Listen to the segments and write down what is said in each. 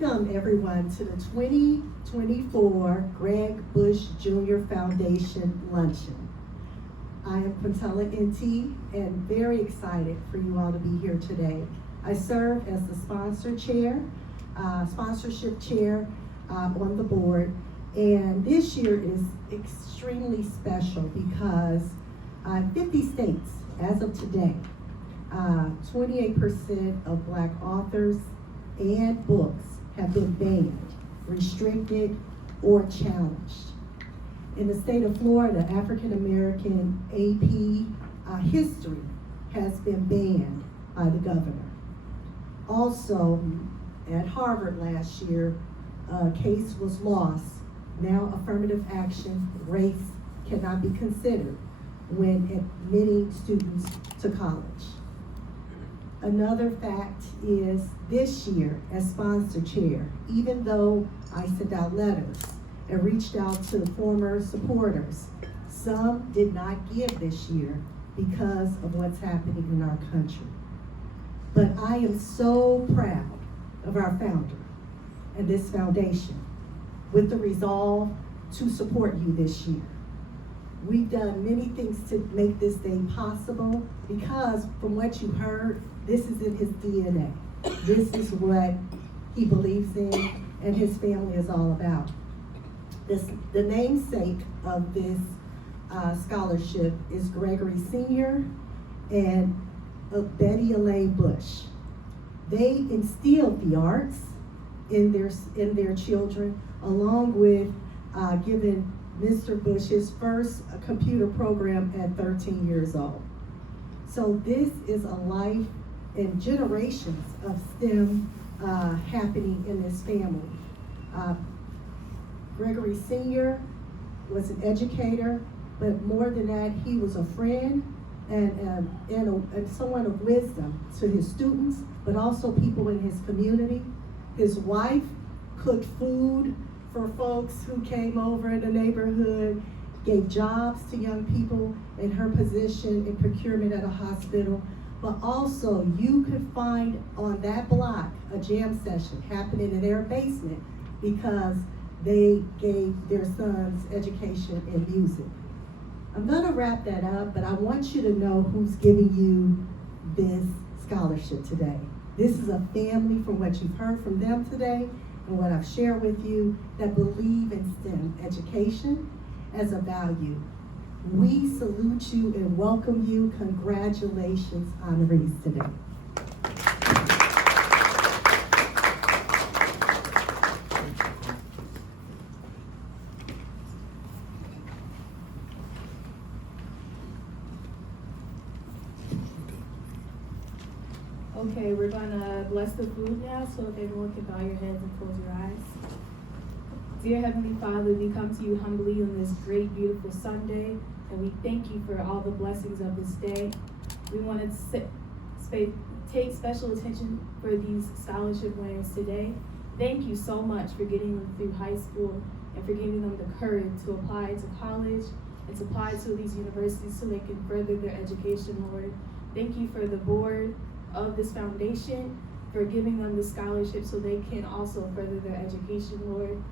Welcome everyone to the 2024 Greg Bush Jr. Foundation Luncheon. I am Quintella NT and very excited for you all to be here today. I serve as the sponsorship chair on the board, and this year is extremely special because 50 states, as of today, 28% of Black authors and books have been banned, restricted, or challenged. In the state of Florida, African American AP history has been banned by the governor. Also, at Harvard last year, a case was lost. Now affirmative action, race cannot be considered when admitting students to college. Another fact is this year as sponsor chair, even though I sent out letters and reached out to former supporters, some did not give this year because of what's happening in our country. But I am so proud of our founder and this foundation with the resolve to support you this year. We've done many things to make this day possible because from what you heard, this is in his DNA. This is what he believes in and his family is all about. The namesake of this scholarship is Gregory Sr. and Betty Elaine Bush. They instilled the arts in their children, along with giving Mr. Bush his first computer program at 13 years old. So this is a life and generations of STEM happening in this family. Gregory Sr. was an educator, but more than that, he was a friend and someone of wisdom to his students, but also people in his community. His wife cooked food for folks who came over in the neighborhood, gave jobs to young people in her position in procurement at a hospital. But also you could find on that block a jam session happening in their basement because they gave their sons education in music. I'm gonna wrap that up, but I want you to know who's giving you this scholarship today. This is a family, from what you've heard from them today and what I've shared with you, that believe in STEM education as a value. We salute you and welcome you. Congratulations, honorees today. Okay, we're gonna bless the food now, so if everyone can bow your heads and close your eyes. Dear Heavenly Father, we come to you humbly on this great, beautiful Sunday, and we thank you for all the blessings of this day. We want to take special attention for these scholarship winners today. Thank you so much for getting them through high school and for giving them the courage to apply to college and to apply to these universities so they can further their education, Lord. Thank you for the board of this foundation for giving them the scholarship so they can also further their education, Lord.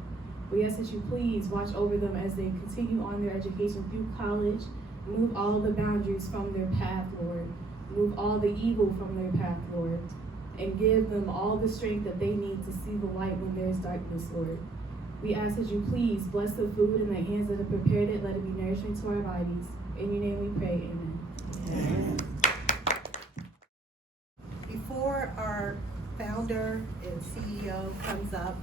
We ask that you please watch over them as they continue on their education through college. Move all the boundaries from their path, Lord. Move all the evil from their path, Lord. And give them all the strength that they need to see the light when there is darkness, Lord. We ask that you please bless the food in the hands that have prepared it. Let it be nourishing to our bodies. In your name we pray, amen. Amen. Before our founder and CEO comes up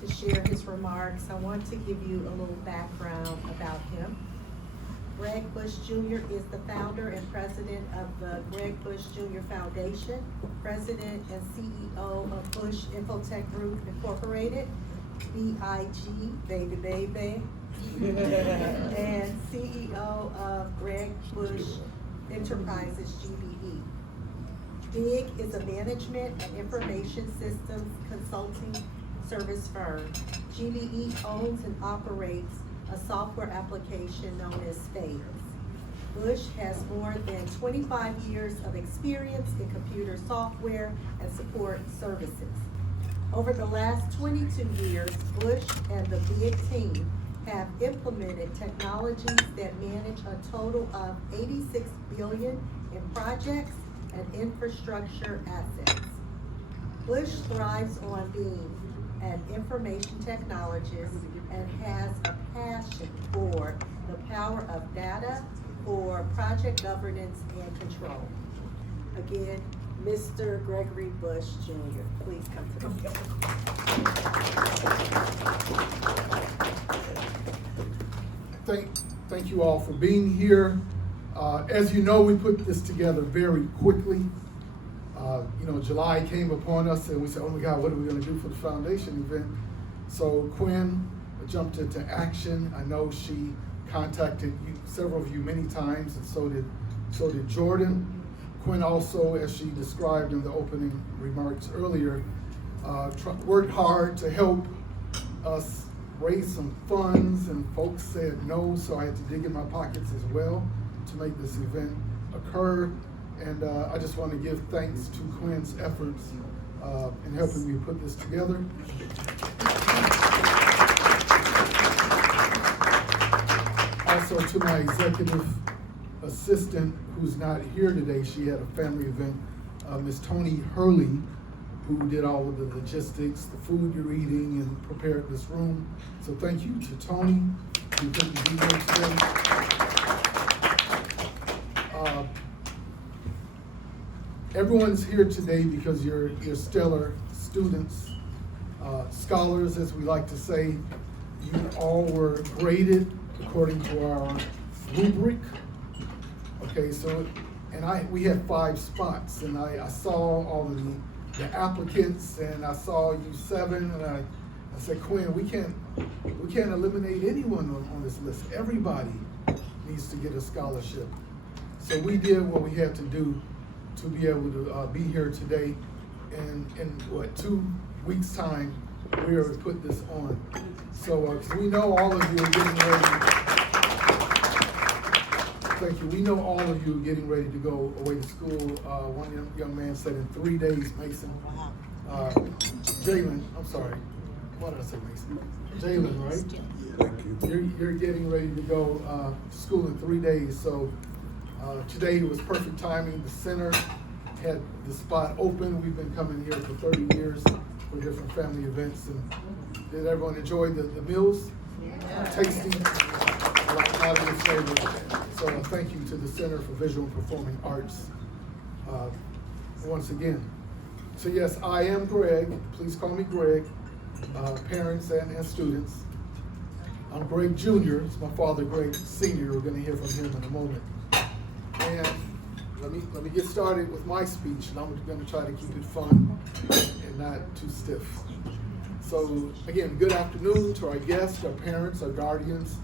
to share his remarks, I want to give you a little background about him. Greg Bush Jr. is the founder and president of the Greg Bush Jr. Foundation, president and CEO of Bush Infotech Group Incorporated, BIG, baby baby, and CEO of Greg Bush Enterprises, GBE. BIG is a management and information systems consulting service firm. GBE owns and operates a software application known as Spades. Bush has more than 25 years of experience in computer software and support services. Over the last 22 years, Bush and the BIG team have implemented technologies that manage a total of $86 billion in projects and infrastructure assets. Bush thrives on being an information technologist and has a passion for the power of data for project governance and control. Again, Mr. Gregory Bush Jr., please come to the podium. Thank you all for being here. As you know, we put this together very quickly. July came upon us and we said, oh my God, what are we going to do for the foundation event? So Quinn jumped into action. I know she contacted several of you many times, and so did Jordan. Quinn also, as she described in the opening remarks earlier, worked hard to help us raise some funds, and folks said no, so I had to dig in my pockets as well to make this event occur. And I just want to give thanks to Quinn's efforts in helping me put this together. Also to my executive assistant, who's not here today, she had a family event, Ms. Tony Hurley, who did all of the logistics, the food you're eating, and prepared this room. So thank you to Tony, who couldn't be here today. Everyone's here today because you're stellar students, scholars, as we like to say. You all were graded according to our rubric. Okay, so, we had 5 spots, and I saw all of the applicants, and I saw you 7, and I said, Quinn, we can't eliminate anyone on this list. Everybody needs to get a scholarship. So we did what we had to do to be able to be here today. And in 2 weeks' time, we are to put this on. So we know all of you are getting ready. Thank you. We know all of you are getting ready to go away to school. One young man said in 3 days, Mason. Jalen, I'm sorry. What did I say, Mason? Jalen, right? You're getting ready to go to school in 3 days. So today was perfect timing. The center had the spot open. We've been coming here for 30 years for different family events. And did everyone enjoy the meals? Yeah. Tasty. Like flavor. So thank you to the Center for Visual and Performing Arts once again. So yes, I am Greg. Please call me Greg. Parents and students. I'm Greg Jr. It's my father, Greg Sr. We're going to hear from him in a moment. And let me get started with my speech, and I'm going to try to keep it fun and not too stiff. So again, good afternoon to our guests, our parents, our guardians,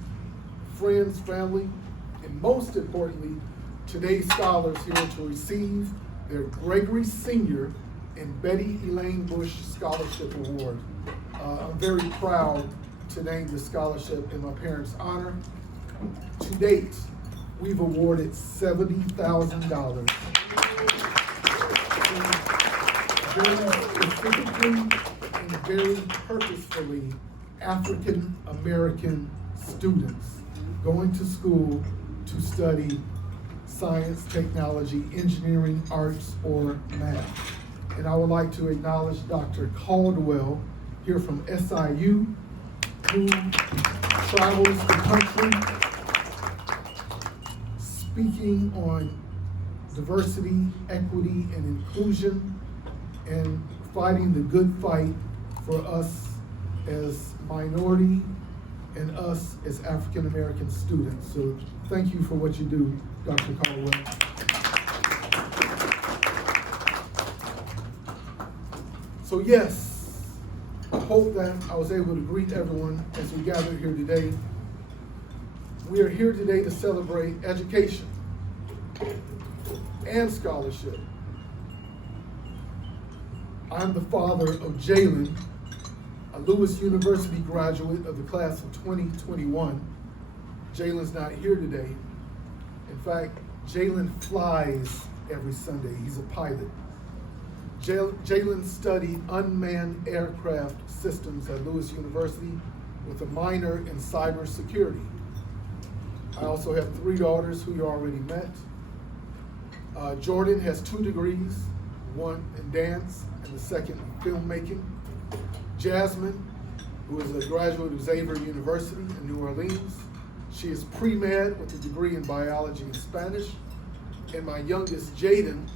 friends, family, and most importantly, today's scholars here to receive their Gregory Senior and Betty Elaine Bush Scholarship Award. I'm very proud to name this scholarship in my parents' honor. To date, we've awarded $70,000. Very specifically and very purposefully African American students going to school to study science, technology, engineering, arts, or math. And I would like to acknowledge Dr. Caldwell here from SIU, who travels the country speaking on diversity, equity, and inclusion, and fighting the good fight for us as minority and us as African American students. So thank you for what you do, Dr. Caldwell. So yes, I hope that I was able to greet everyone as we gather here today. We are here today to celebrate education and scholarship. I'm the father of Jalen, a Lewis University graduate of the class of 2021. Jalen's not here today. In fact, Jalen flies every Sunday. He's a pilot. Jalen studied unmanned aircraft systems at Lewis University with a minor in cybersecurity. I also have 3 daughters who you already met. Jordan has 2 degrees, one in dance and the second in filmmaking. Jasmine, who is a graduate of Xavier University in New Orleans. She is pre-med with a degree in biology and Spanish. And my youngest, Jaden,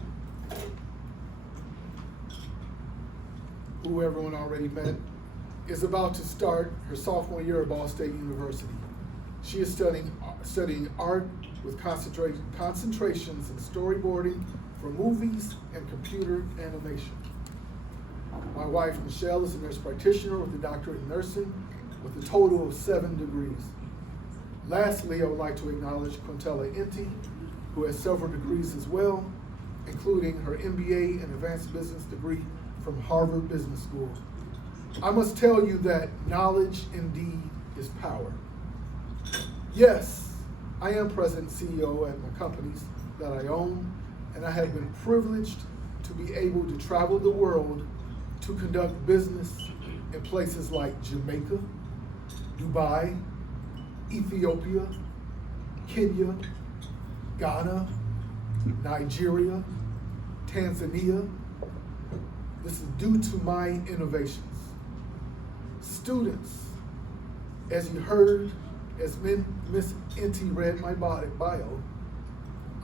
who everyone already met, is about to start her sophomore year at Ball State University. She is studying art with concentrations in storyboarding for movies and computer animation. My wife, Michelle, is a nurse practitioner with a doctorate in nursing with a total of 7 degrees. Lastly, I would like to acknowledge Quintella Inti, who has several degrees as well, including her MBA and advanced business degree from Harvard Business School. I must tell you that knowledge indeed is power. Yes, I am president and CEO at my companies that I own, and I have been privileged to be able to travel the world to conduct business in places like Jamaica, Dubai, Ethiopia, Kenya, Ghana, Nigeria, Tanzania. This is due to my innovations. Students, as you heard, as Ms. Inti read my bio,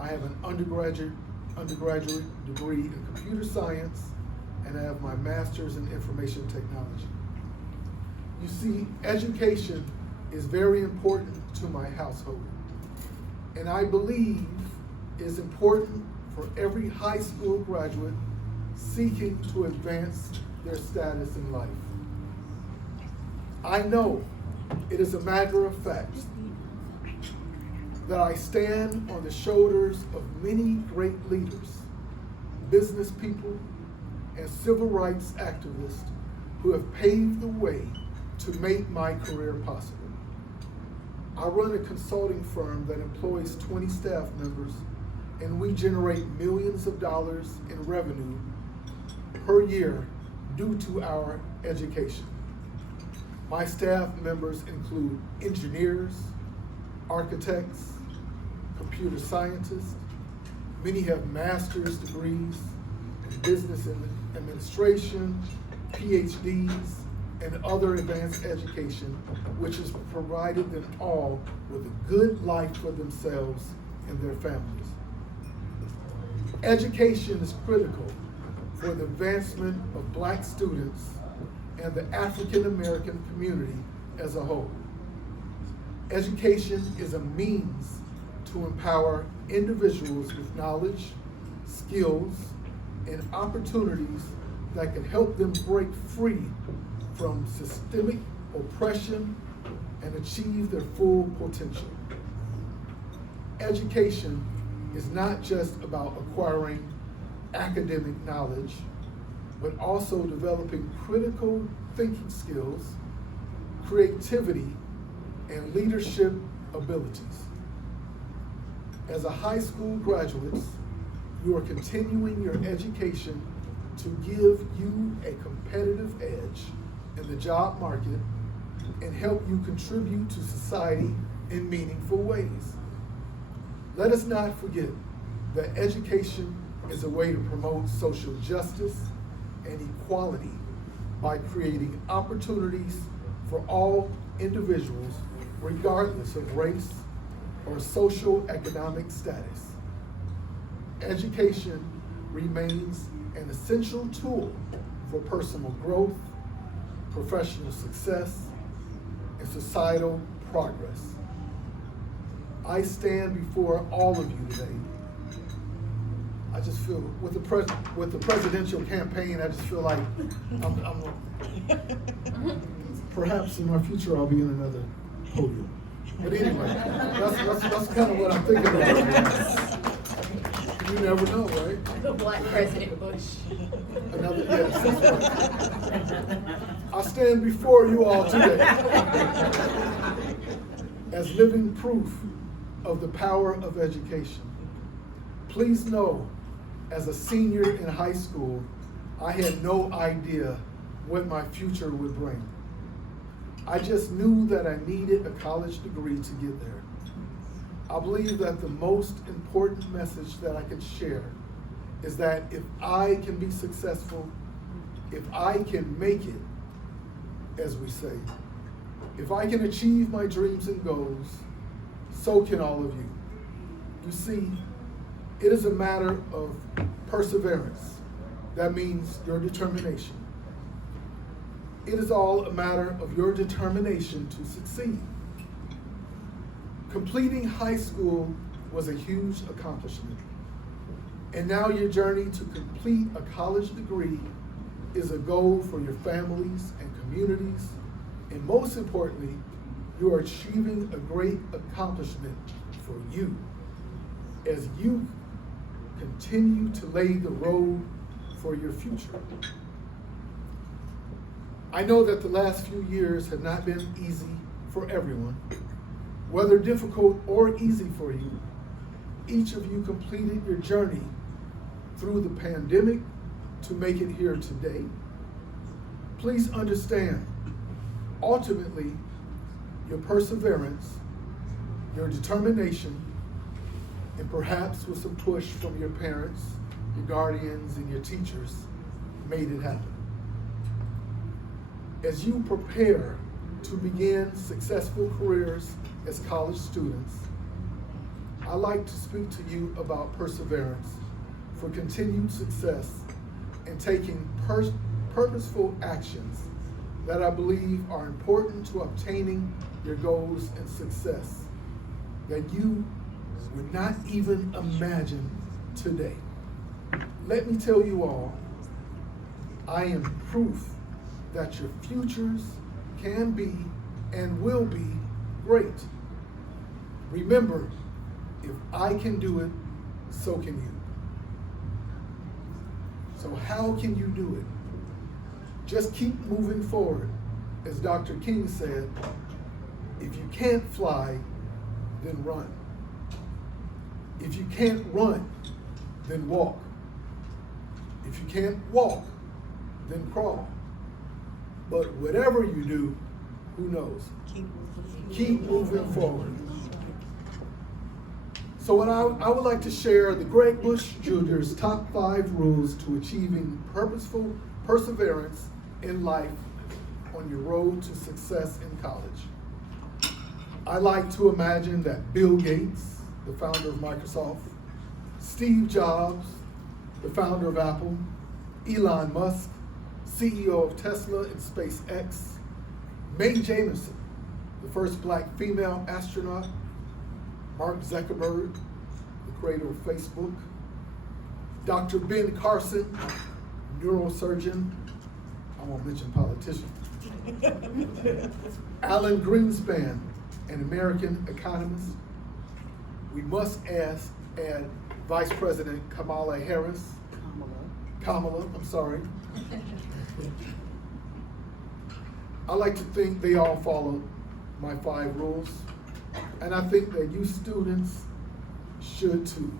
I have an undergraduate degree in computer science, and I have my master's in information technology. You see, education is very important to my household, and I believe is important for every high school graduate seeking to advance their status in life. I know it is a matter of fact that I stand on the shoulders of many great leaders, business people, and civil rights activists who have paved the way to make my career possible. I run a consulting firm that employs 20 staff members, and we generate millions of dollars in revenue per year due to our education. My staff members include engineers, architects, computer scientists. Many have master's degrees in business administration, PhDs, and other advanced education, which has provided them all with a good life for themselves and their families. Education is critical for the advancement of Black students and the African American community as a whole. Education is a means to empower individuals with knowledge, skills, and opportunities that can help them break free from systemic oppression and achieve their full potential. Education is not just about acquiring academic knowledge, but also developing critical thinking skills, creativity, and leadership abilities. As a high school graduate, you are continuing your education to give you a competitive edge in the job market and help you contribute to society in meaningful ways. Let us not forget that education is a way to promote social justice and equality by creating opportunities for all individuals, regardless of race or social economic status. Education remains an essential tool for personal growth, professional success, and societal progress. I stand before all of you today. I just feel, with the presidential campaign, I just feel like perhaps in my future I'll be in another podium. But anyway, that's kind of what I'm thinking about. You never know, right? The Black President Bush. Another, yes, that's right. I stand before you all today as living proof of the power of education. Please know, as a senior in high school, I had no idea what my future would bring. I just knew that I needed a college degree to get there. I believe that the most important message that I can share is that if I can be successful, if I can make it, as we say, if I can achieve my dreams and goals, so can all of you. You see, it is a matter of perseverance. That means your determination. It is all a matter of your determination to succeed. Completing high school was a huge accomplishment. And now your journey to complete a college degree is a goal for your families and communities. And most importantly, you are achieving a great accomplishment for you as you continue to lay the road for your future. I know that the last few years have not been easy for everyone. Whether difficult or easy for you, each of you completed your journey through the pandemic to make it here today. Please understand, ultimately, your perseverance, your determination, and perhaps with some push from your parents, your guardians, and your teachers, made it happen. As you prepare to begin successful careers as college students, I'd like to speak to you about perseverance for continued success and taking purposeful actions that I believe are important to obtaining your goals and success that you would not even imagine today. Let me tell you all, I am proof that your futures can be and will be great. Remember, if I can do it, so can you. So how can you do it? Just keep moving forward. As Dr. King said, if you can't fly, then run. If you can't run, then walk. If you can't walk, then crawl. But whatever you do, who knows? Keep moving forward. So what I would like to share the Greg Bush Jr.'s top 5 rules to achieving purposeful perseverance in life on your road to success in college. I like to imagine that Bill Gates, the founder of Microsoft, Steve Jobs, the founder of Apple, Elon Musk, CEO of Tesla and SpaceX, Mae Jemison, the first Black female astronaut, Mark Zuckerberg, the creator of Facebook, Dr. Ben Carson, neurosurgeon, I won't mention politician, Alan Greenspan, an American economist. We must add Vice President Kamala Harris. Kamala, I'm sorry. I like to think they all follow my 5 rules, and I think that you students should too.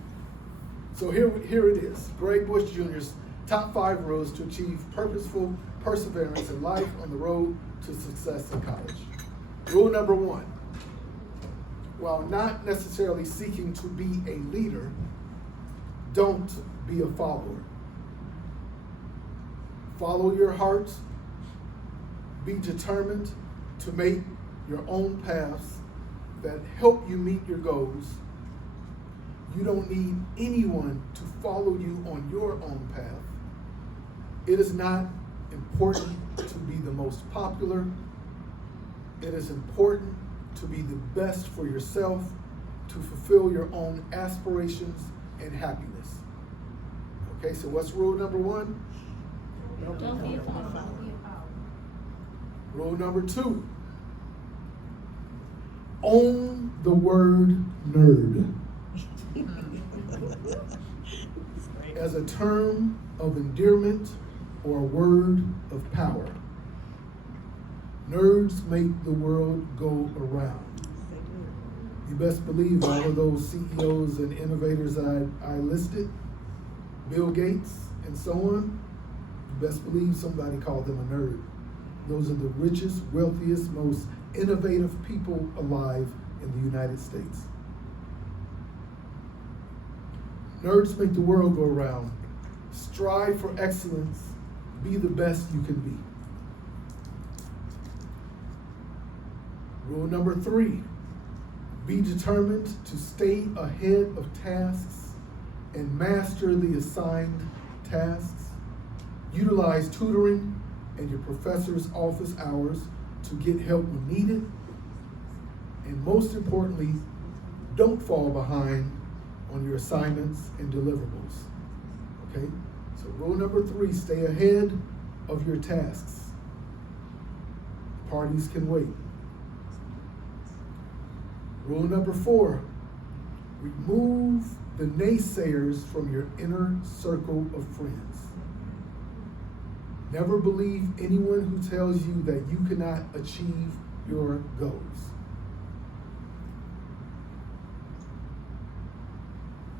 So here it is, Greg Bush Jr.'s top 5 rules to achieve purposeful perseverance in life on the road to success in college. Rule number 1, while not necessarily seeking to be a leader, don't be a follower. Follow your heart. Be determined to make your own paths that help you meet your goals. You don't need anyone to follow you on your own path. It is not important to be the most popular. It is important to be the best for yourself, to fulfill your own aspirations and happiness. Okay, so what's rule number 1? Don't be a follower. Rule number 2, own the word nerd as a term of endearment or a word of power. Nerds make the world go around. You best believe all of those CEOs and innovators I listed, Bill Gates and so on, best believe somebody called them a nerd. Those are the richest, wealthiest, most innovative people alive in the United States. Nerds make the world go round. Strive for excellence. Be the best you can be. Rule number 3, be determined to stay ahead of tasks and master the assigned tasks. Utilize tutoring and your professor's office hours to get help when needed. And most importantly, don't fall behind on your assignments and deliverables. Okay? So rule number 3, stay ahead of your tasks. Parties can wait. Rule number 4, remove the naysayers from your inner circle of friends. Never believe anyone who tells you that you cannot achieve your goals.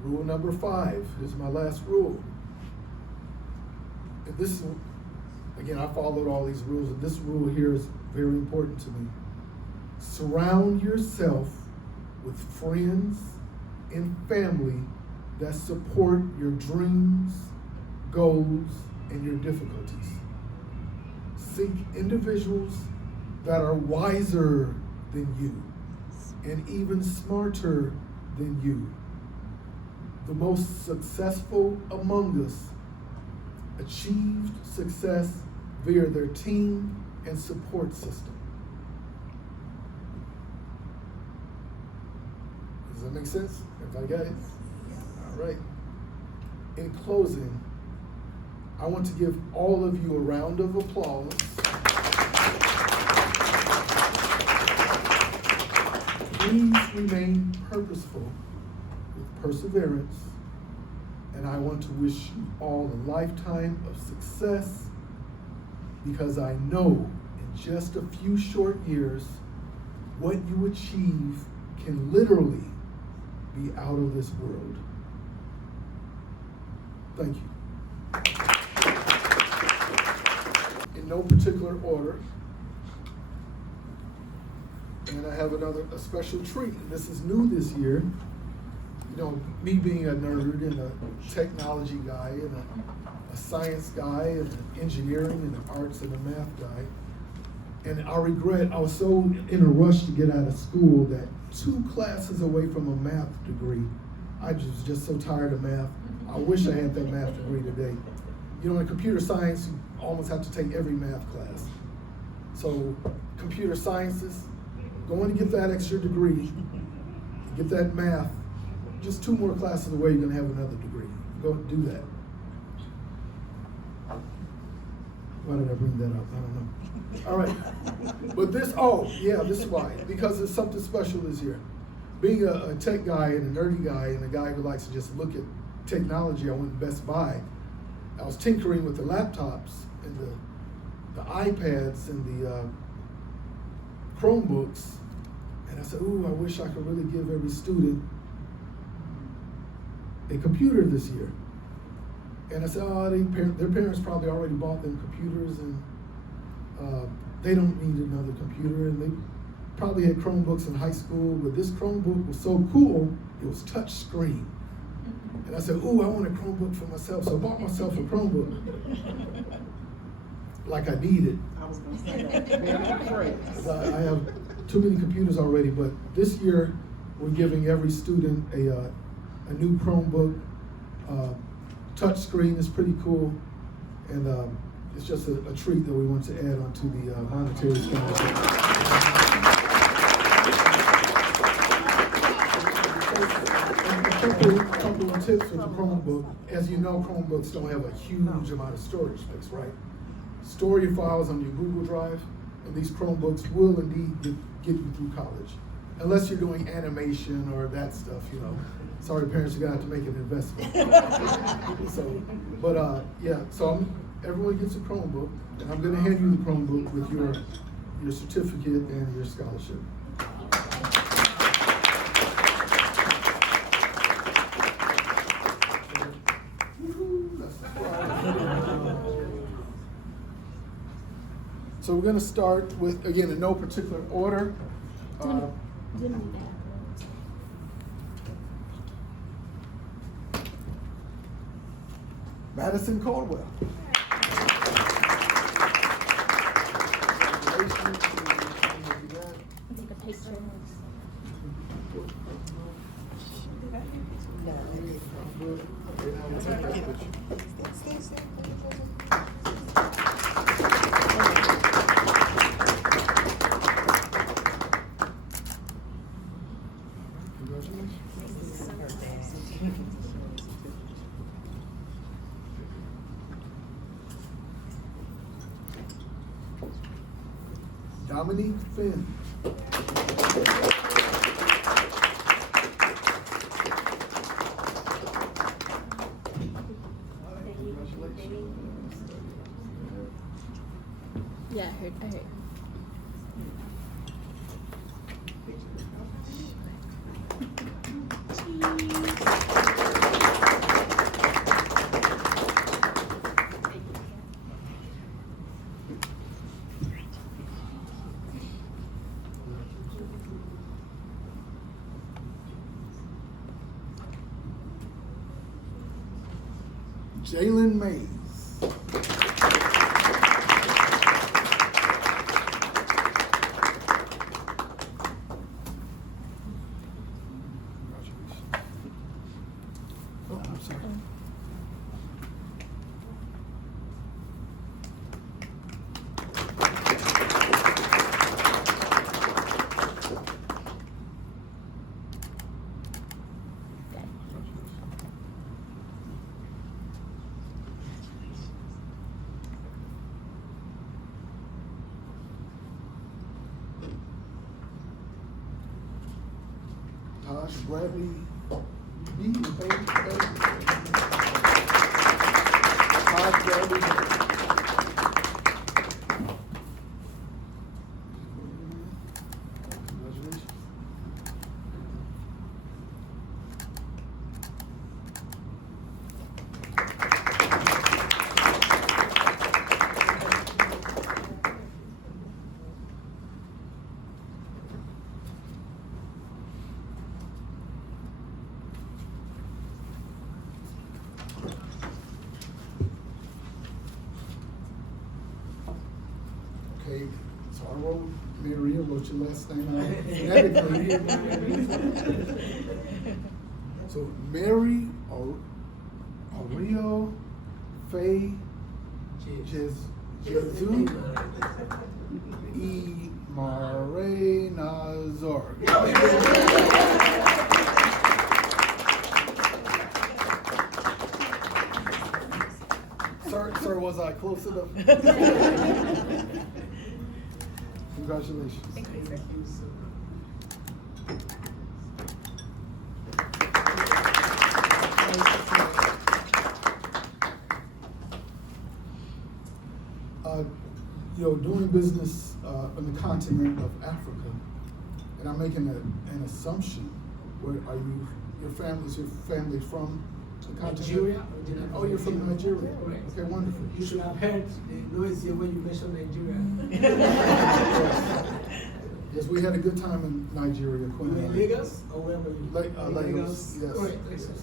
Rule number 5, this is my last rule. And this is, again, I followed all these rules, and this rule here is very important to me. Surround yourself with friends and family that support your dreams, goals, and your difficulties. Seek individuals that are wiser than you and even smarter than you. The most successful among us achieved success via their team and support system. Does that make sense? Everybody got it? All right. In closing, I want to give all of you a round of applause. Please remain purposeful with perseverance, and I want to wish you all a lifetime of success, because I know in just a few short years, what you achieve can literally be out of this world. Thank you. In no particular order, and I have a special treat. This is new this year. You know, me being a nerd and a technology guy and a science guy and an engineering and an arts and a math guy. And I regret, I was so in a rush to get out of school that 2 classes away from a math degree, I was just so tired of math. I wish I had that math degree today. You know, in computer science, you almost have to take every math class. So computer sciences, going to get that extra degree, get that math, just 2 more classes away, you're gonna have another degree. Go do that. Why did I bring that up? I don't know. All right, but this is why, because there's something special this year. Being a tech guy and a nerdy guy and a guy who likes to just look at technology, I went to Best Buy. I was tinkering with the laptops and the iPads and the Chromebooks, and I said, ooh, I wish I could really give every student a computer this year. And I said, oh, their parents probably already bought them computers, and they don't need another computer, and they probably had Chromebooks in high school, but this Chromebook was so cool, it was touch screen. And I said, ooh, I want a Chromebook for myself, so I bought myself a Chromebook. Like I need it. I was gonna say that. 'Cause I have too many computers already, but this year, we're giving every student a new Chromebook. Touch screen is pretty cool, and it's just a treat that we want to add onto the monetary scholarship. A couple of tips with the Chromebook. As you know, Chromebooks don't have a huge amount of storage space, right? Store your files on your Google Drive, and these Chromebooks will indeed get you through college. Unless you're doing animation or that stuff, you know. Sorry, parents, you're gonna have to make an investment. So everyone gets a Chromebook, and I'm gonna hand you the Chromebook with your certificate and your scholarship. So we're gonna start with, again, in no particular order. Madison Caldwell. Take a picture. Dominique Finn. Yeah, I heard. Jalen Mays. Oh, I'm sorry. Tosh Bradley B. Tosh Bradley. Congratulations. Okay, so I wrote Maria, wrote your last name out phonetically. So Mary Aureo Faye Jesu E Mare Nazar. Sir, was I close enough? Congratulations. Thank you, sir. Doing business on the continent of Africa, and I'm making an assumption. Where are you? Your family from the continent? Nigeria. Oh, you're from Nigeria. Correct. Okay, wonderful. You should have heard the noise here when you mentioned Nigeria. Yes, we had a good time in Nigeria. You were in Lagos or where were you? Lagos, yes. Correct, excellent.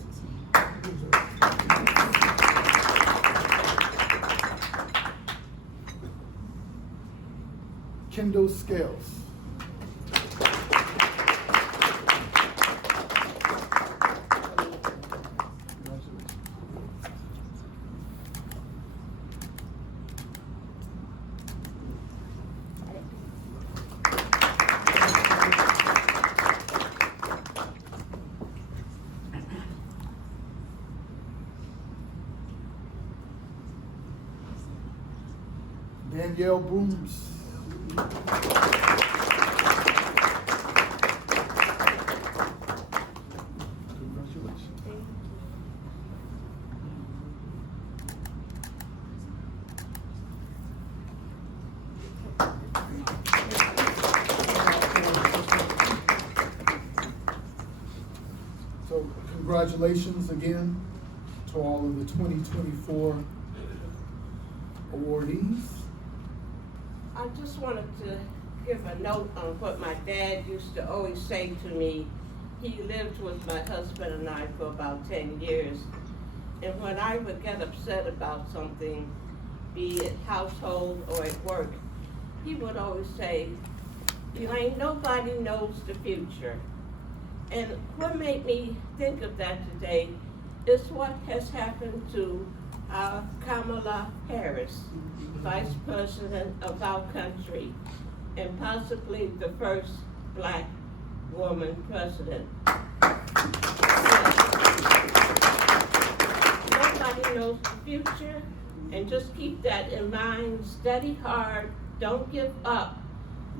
Good job. Kendall Scales. Danielle Brooms. Congratulations. So congratulations again to all of the 2024 awardees. I just wanted to give a note on what my dad used to always say to me. He lived with my husband and I for about 10 years. And when I would get upset about something, be it household or at work, he would always say, Elaine, nobody knows the future. And what made me think of that today is what has happened to Kamala Harris, Vice President of our country, and possibly the first Black woman president. Nobody knows the future, and just keep that in mind. Study hard, don't give up,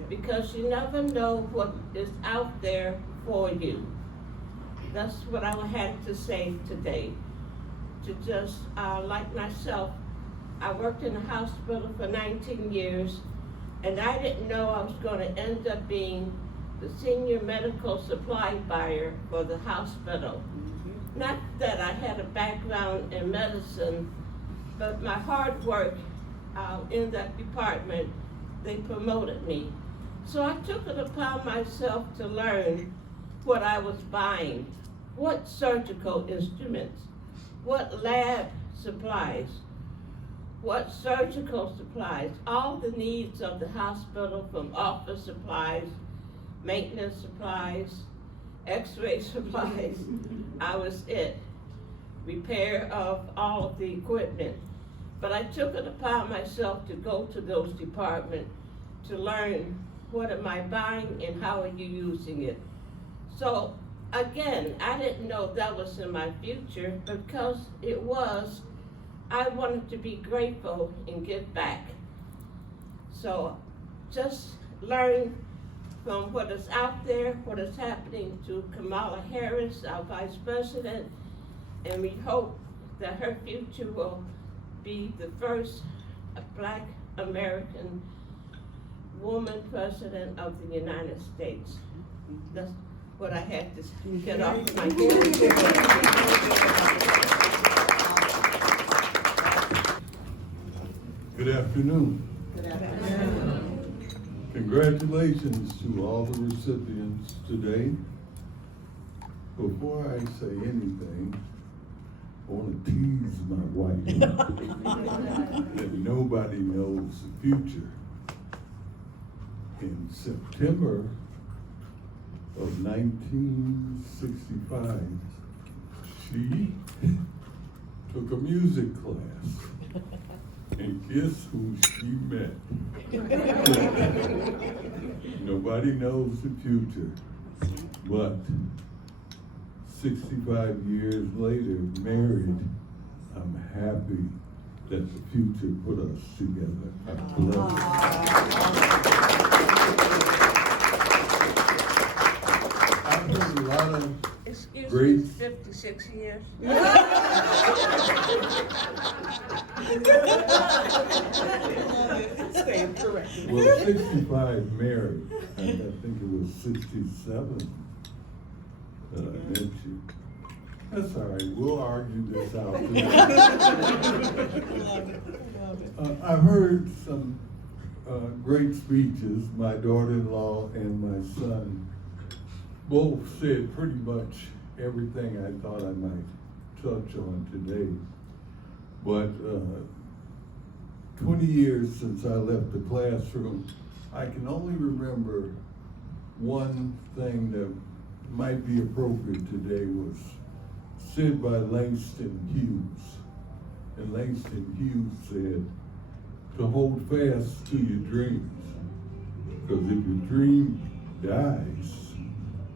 because you never know what is out there for you. That's what I had to say today. To just, like myself, I worked in a hospital for 19 years, and I didn't know I was going to end up being the senior medical supply buyer for the hospital. Not that I had a background in medicine, but my hard work in that department, they promoted me. So I took it upon myself to learn what I was buying, what surgical instruments, what lab supplies, what surgical supplies, all the needs of the hospital, from office supplies, maintenance supplies, x-ray supplies. I was it. Repair of all of the equipment. But I took it upon myself to go to those departments to learn what am I buying and how are you using it. So again, I didn't know that was in my future, but because it was, I wanted to be grateful and give back. So just learn from what is out there, what is happening to Kamala Harris, our Vice President, and we hope that her future will be the first Black American woman president of the United States. That's what I had to get off my Good afternoon. Good afternoon. Congratulations to all the recipients today. Before I say anything, I want to tease my wife that nobody knows the future. In September of 1965, she took a music class. And guess who she met? Nobody knows the future, but 65 years later, married, I'm happy that the future put us together. I'm blessed. I've heard a lot of Excuse great. me, 56 years. Stand corrected. Well, 65 married, and I think it was 67 that I met you. That's all right, we'll argue this out. I've heard some great speeches. My daughter-in-law and my son both said pretty much everything I thought I might touch on today. But 20 years since I left the classroom, I can only remember one thing that might be appropriate today was said by Langston Hughes. And Langston Hughes said, to hold fast to your dreams, because if your dream dies,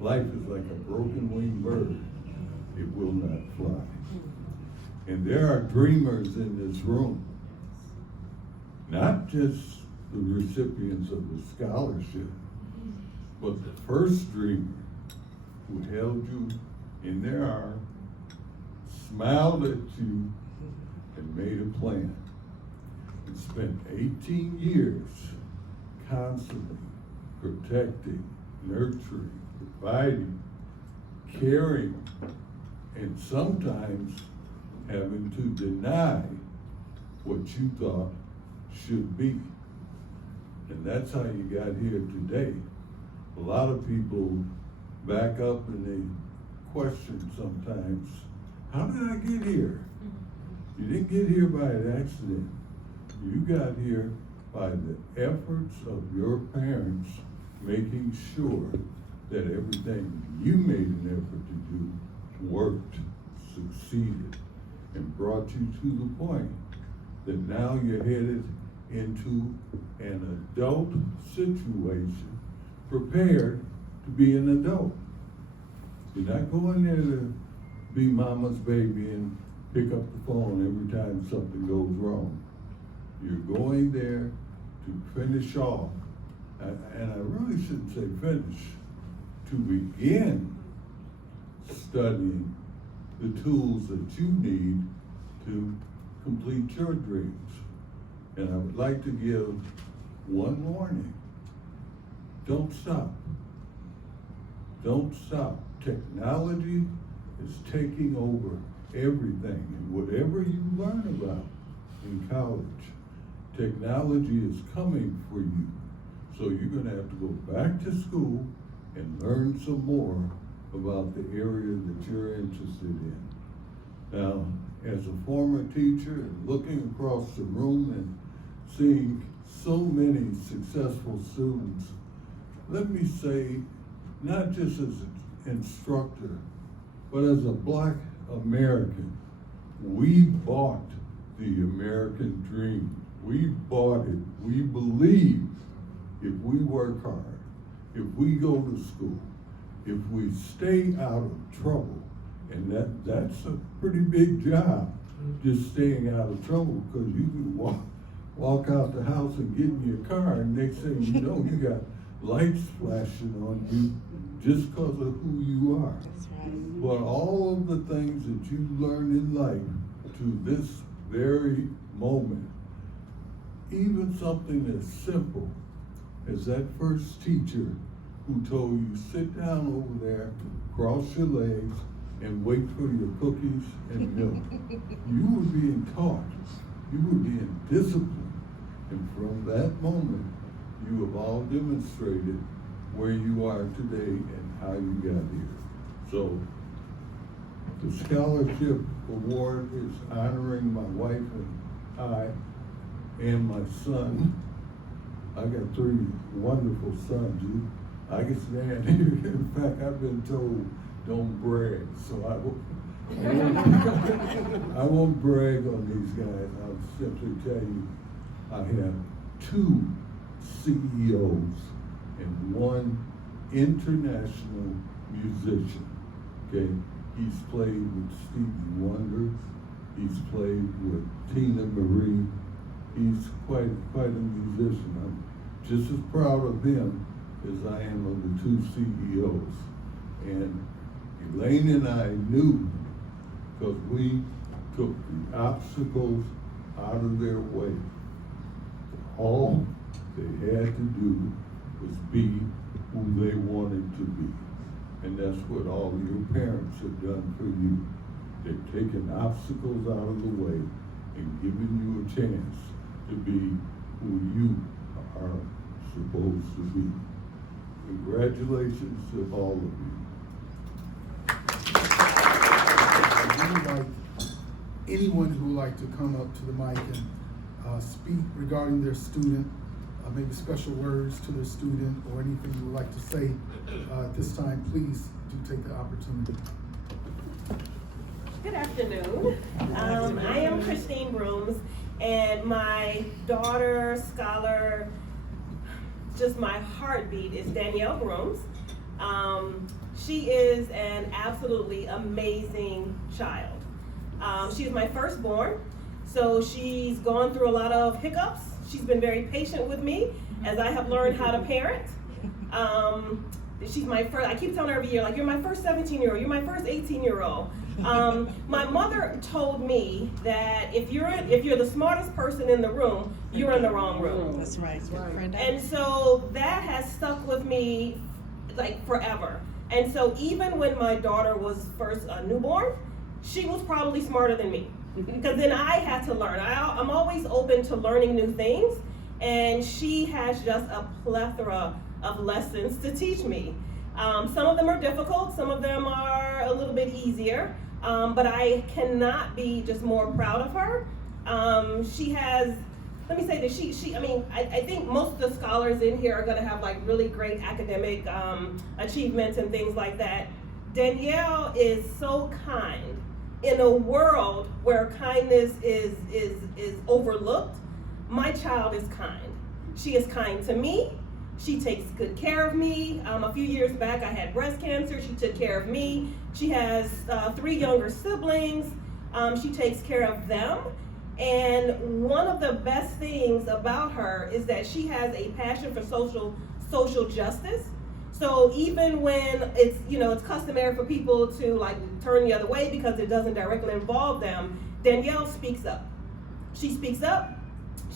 life is like a broken-winged bird. It will not fly. And there are dreamers in this room, not just the recipients of the scholarship, but the first dreamer who held you in their arms, smiled at you, and made a plan. And spent 18 years constantly protecting, nurturing, providing, caring, and sometimes having to deny what you thought should be. And that's how you got here today. A lot of people back up and they question sometimes, how did I get here? You didn't get here by an accident. You got here by the efforts of your parents making sure that everything you made an effort to do worked, succeeded, and brought you to the point that now you're headed into an adult situation, prepared to be an adult. You're not going there to be mama's baby and pick up the phone every time something goes wrong. You're going there to finish off, and I really shouldn't say finish, to begin studying the tools that you need to complete your dreams. And I would like to give one warning. Don't stop. Don't stop. Technology is taking over everything, and whatever you learn about in college, technology is coming for you. So you're gonna have to go back to school and learn some more about the area that you're interested in. Now, as a former teacher and looking across the room and seeing so many successful students, let me say, not just as an instructor, but as a Black American, we bought the American dream. We bought it. We believe if we work hard, if we go to school, if we stay out of trouble, and that's a pretty big job, just staying out of trouble, because you can walk out the house and get in your car, and next thing you know, you got lights flashing on you just because of who you are. But all of the things that you learn in life to this very moment, even something as simple as that first teacher who told you, sit down over there, cross your legs, and wait for your cookies and milk. You were being taught, you were being disciplined, and from that moment, you have all demonstrated where you are today and how you got here. So, the scholarship award is honoring my wife and I and my son. I got 3 wonderful sons. I can stand here. In fact, I've been told don't brag, so I won't brag on these guys. I'll simply tell you, I have 2 CEOs and 1 international musician. Okay, he's played with Stevie Wonder. He's played with Tina Marie. He's quite a musician. I'm just as proud of him as I am of the 2 CEOs. And Elaine and I knew, because we took the obstacles out of their way. All they had to do was be who they wanted to be. And that's what all your parents have done for you. They've taken obstacles out of the way and given you a chance to be who you are supposed to be. Congratulations to all of you. I would like anyone who would like to come up to the mic and speak regarding their student, maybe special words to their student or anything you would like to say at this time, please do take the opportunity. Good afternoon. I am Christine Brooms, and my daughter, scholar, just my heartbeat is Danielle Brooms. She is an absolutely amazing child. She's my firstborn, so she's gone through a lot of hiccups. She's been very patient with me as I have learned how to parent. She's my first, I keep telling her every year, like, you're my first 17-year-old, you're my first 18-year-old. My mother told me that if you're the smartest person in the room, you're in the wrong room. That's right. And so that has stuck with me like forever. And so even when my daughter was first a newborn, she was probably smarter than me. Because then I had to learn. I'm always open to learning new things. and she has just a plethora of lessons to teach me. Some of them are difficult, some of them are a little bit easier, but I cannot be just more proud of her. She has, let me say that I think most of the scholars in here are gonna have like really great academic achievements and things like that. Danielle is so kind. In a world where kindness is overlooked, my child is kind. She is kind to me. She takes good care of me. A few years back, I had breast cancer. She took care of me. She has 3 younger siblings. She takes care of them. And one of the best things about her is that she has a passion for social justice. So even when it's customary for people to like turn the other way because it doesn't directly involve them, Danielle speaks up. She speaks up.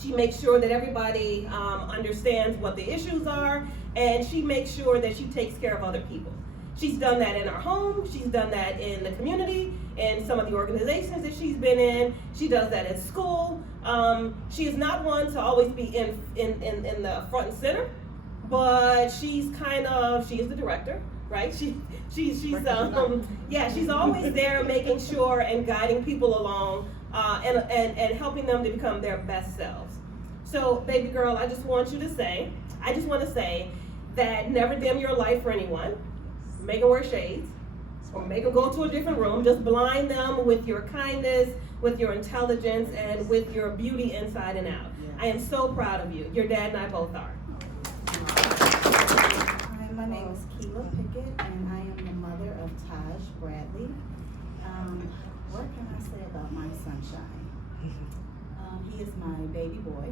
She makes sure that everybody understands what the issues are, and she makes sure that she takes care of other people. She's done that in our home. She's done that in the community, in some of the organizations that she's been in. She does that at school. She is not one to always be in the front and center, but she is the director, right? She's always there making sure and guiding people along and helping them to become their best selves. So, baby girl, I just want to say that never dim your light for anyone. Make them wear shades, or make them go to a different room. Just blind them with your kindness, with your intelligence, and with your beauty inside and out. I am so proud of you. Your dad and I both are. Hi, my name is Keela Pickett, and I am the mother of Taj Bradley. What can I say about my sunshine? He is my baby boy,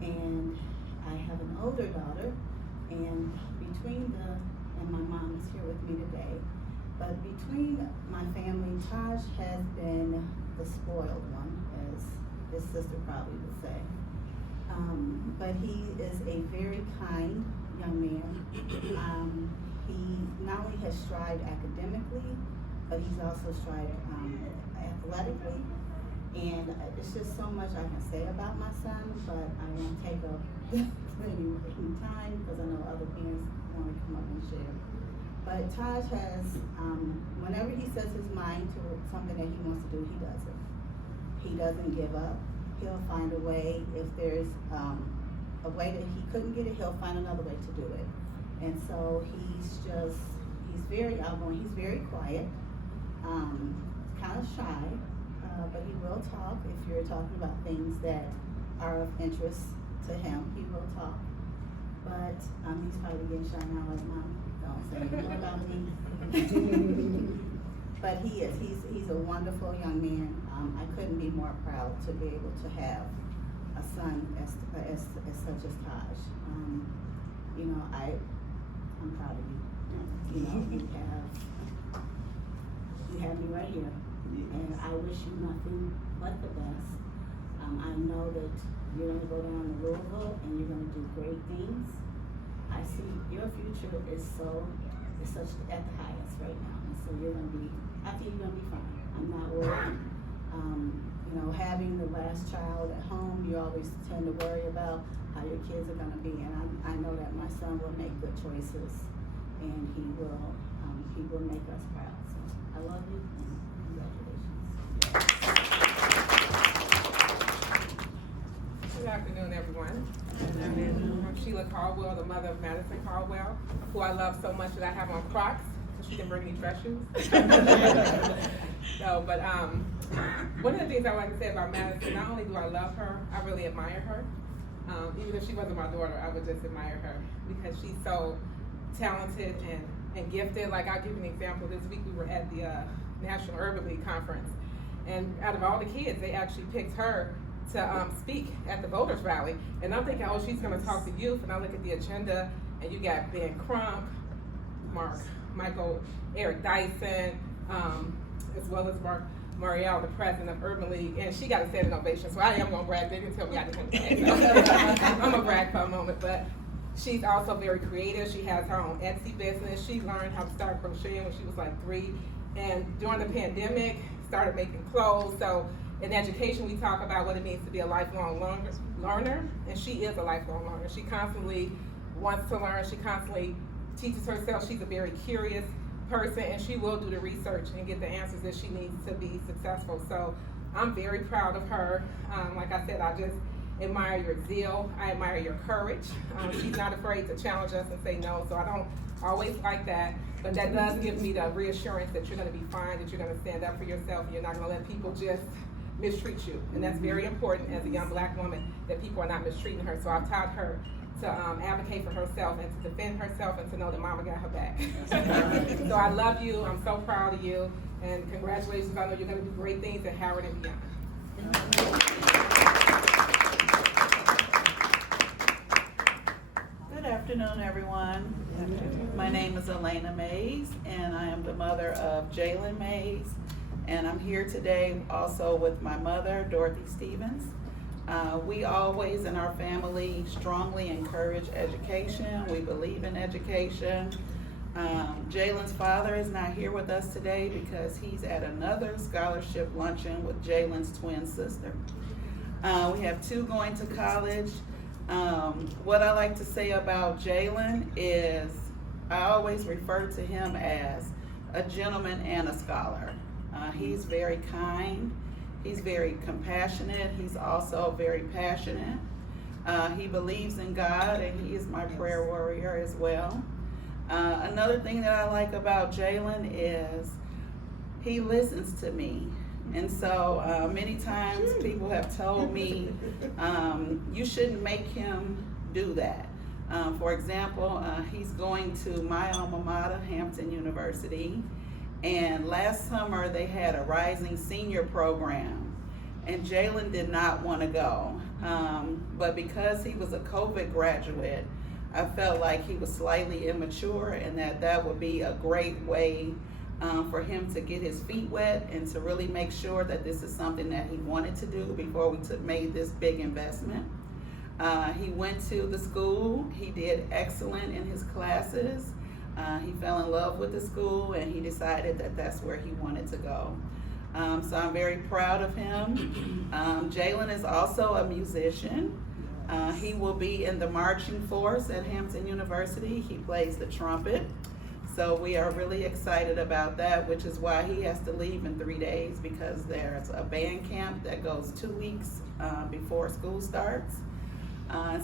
and I have an older daughter, and my mom is here with me today, but between my family, Taj has been the spoiled one, as his sister probably would say. But he is a very kind young man. He not only has strived academically, but he's also strived athletically. And it's just so much I can say about my son, but I won't take up any time because I know other parents want to come up and share. But Taj has, whenever he sets his mind to something that he wants to do, he does it. He doesn't give up. He'll find a way. If there's a way that he couldn't get it, he'll find another way to do it. And so he's very outgoing. He's very quiet, kind of shy, but he will talk. If you're talking about things that are of interest to him, he will talk. But he's probably getting shy now, like, Mom, don't say more about me. But he's a wonderful young man. I couldn't be more proud to be able to have a son as such as Taj. I'm proud of you. You have me right here, and I wish you nothing but the best. I know that you're going to go down to Louisville and you're going to do great things. I see your future is such at the highest right now, and so I think you're going to be fine. I'm not worried. Having the last child at home, you always tend to worry about how your kids are going to be, and I know that my son will make good choices, and he will make us proud. So I love you, and congratulations. Good afternoon, everyone. I'm Sheila Caldwell, the mother of Madison Caldwell, who I love so much that I have on Crocs, so she can bring me dress shoes. One of the things I like to say about Madison, not only do I love her, I really admire her. Even if she wasn't my daughter, I would just admire her because she's so talented and gifted. Like, I'll give you an example. This week we were at the National Urban League Conference, and out of all the kids, they actually picked her to speak at the voters rally. And I'm thinking, oh, she's gonna talk to youth, and I look at the agenda, and you got Ben Crump, Eric Dyson, as well as Mark Morial, the president of Urban League, and she got a standing ovation. So I am gonna brag. They didn't tell me I didn't brag. So I'm gonna brag for a moment, but she's also very creative. She has her own Etsy business. She learned how to start crocheting when she was like 3, and during the pandemic, started making clothes. So in education, we talk about what it means to be a lifelong learner, and she is a lifelong learner. She constantly wants to learn. She constantly teaches herself. She's a very curious person, and she will do the research and get the answers that she needs to be successful. So I'm very proud of her. Like I said, I just admire your zeal. I admire your courage. She's not afraid to challenge us and say no, so I don't always like that, but that does give me the reassurance that you're gonna be fine, that you're gonna stand up for yourself, and you're not gonna let people just mistreat you. And that's very important as a young black woman, that people are not mistreating her. So I've taught her to advocate for herself and to defend herself and to know that mama got her back. So I love you, I'm so proud of you, and congratulations. I know you're gonna do great things at Howard and beyond. Good afternoon, everyone. My name is Elena Mays, and I am the mother of Jalen Mays. And I'm here today also with my mother, Dorothy Stevens. We always in our family strongly encourage education. We believe in education. Jalen's father is not here with us today because he's at another scholarship luncheon with Jalen's twin sister. We have two going to college. What I like to say about Jalen is I always refer to him as a gentleman and a scholar. He's very kind, he's very compassionate, he's also very passionate. He believes in God, and he is my prayer warrior as well. Another thing that I like about Jalen is he listens to me. And so many times people have told me, you shouldn't make him do that. For example, he's going to my alma mater, Hampton University, and last summer they had a Rising Senior program, and Jalen did not want to go. But because he was a COVID graduate, I felt like he was slightly immature, and that would be a great way for him to get his feet wet and to really make sure that this is something that he wanted to do before we made this big investment. He went to the school, he did excellent in his classes. He fell in love with the school, and he decided that that's where he wanted to go. So I'm very proud of him. Jalen is also a musician. He will be in the marching force at Hampton University. He plays the trumpet. So we are really excited about that, which is why he has to leave in 3 days, because there's a band camp that goes 2 weeks before school starts.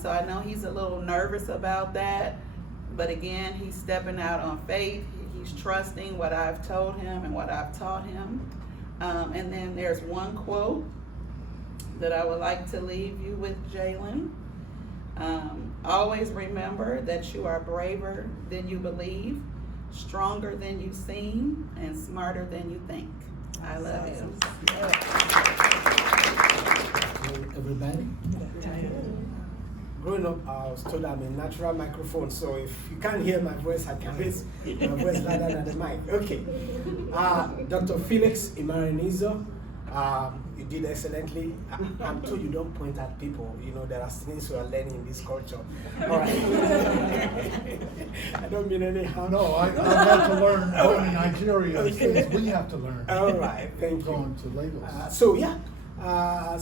So I know he's a little nervous about that, but again, he's stepping out on faith. He's trusting what I've told him and what I've taught him. And then there's one quote that I would like to leave you with, Jalen. Always remember that you are braver than you believe, stronger than you seem, and smarter than you think. I love you. Hello, everybody. Growing up, I was told I'm a natural microphone, so if you can't hear my voice, I can raise my voice louder than the mic. Okay. Dr. Felix Imarinizo, you did excellently. I'm told you don't point at people. You know, there are things you are learning in this culture. All right. I don't mean any harm. No, I had to learn in Nigeria. Things we have to learn. All right, thank you. Going to Lagos.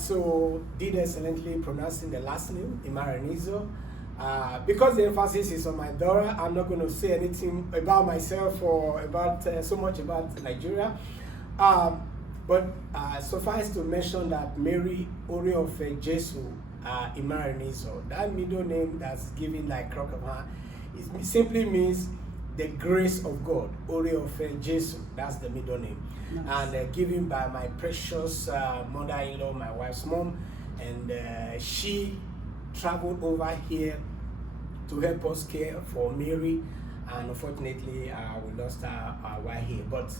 So did excellently pronouncing the last name, Imarinizo. Because the emphasis is on my daughter, I'm not going to say anything about myself or about so much about Nigeria. But suffice to mention that Mary Oriofe Jesu Imarinizo, that middle name that's given like crock of her, it simply means the grace of God. Oriofe Jesu, that's the middle name. Nice. And given by my precious mother-in-law, my wife's mom, and she traveled over here to help us care for Mary, and unfortunately we lost her while here. But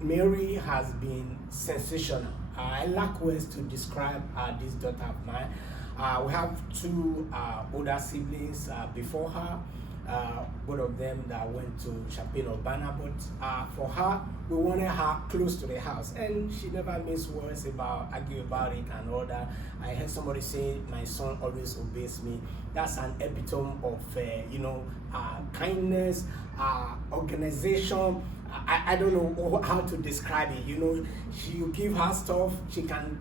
Mary has been sensational. I lack words to describe this daughter of mine. We have two older siblings before her, both of them that went to Champaign-Urbana, but for her, we wanted her close to the house, and she never missed words about, argue about it and all that. I heard somebody say, my son always obeys me. That's an epitome of, kindness, organization. I don't know how to describe it. She give her stuff, she can,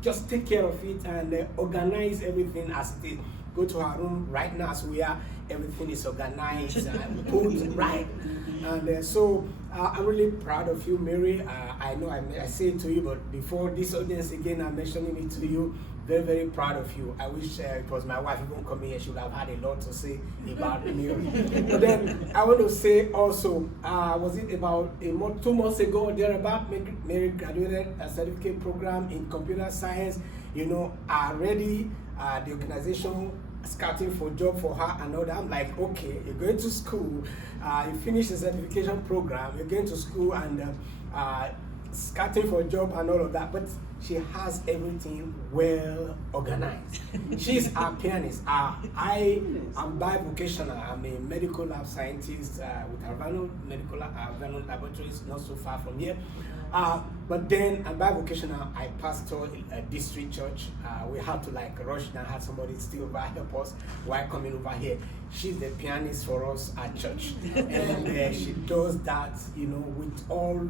just take care of it and organize everything as it is. Go to her room right now as we are, everything is organized and put right. And so I'm really proud of you, Mary. I know I say it to you, but before this audience again, I'm mentioning it to you. Very, very proud of you. I wish it was my wife who come here. She would have had a lot to say about me. But then I want to say also, was it about 2 months ago or thereabout, Mary graduated a certificate program in computer science. Already the organization scouting for job for her and all that. I'm like, okay, you're going to school, you finish the certification program, you're going to school and scouting for a job and all of that, but she has everything well organized. She's a pianist. I am bivocational. I'm a medical lab scientist with Arvano Arvano Laboratories, not so far from here. But then I'm bivocational. I pastor a district church. We had to rush and have somebody still help us while coming over here. She's the pianist for us at church, and she does that, with all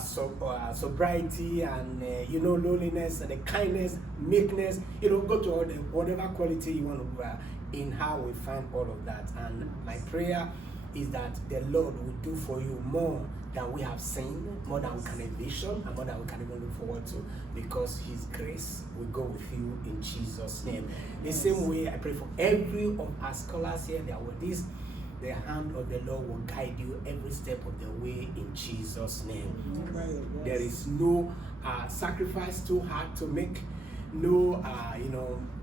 sobriety and lowliness and the kindness, meekness. Go to all the whatever quality you want to in how we find all of that. And my prayer is that the Lord will do for you more than we have seen, more than we can envision, and more than we can even look forward to, because His grace will go with you in Jesus' name. The same way I pray for every of our scholars here, that with this, the hand of the Lord will guide you every step of the way in Jesus' name. There is no sacrifice too hard to make, no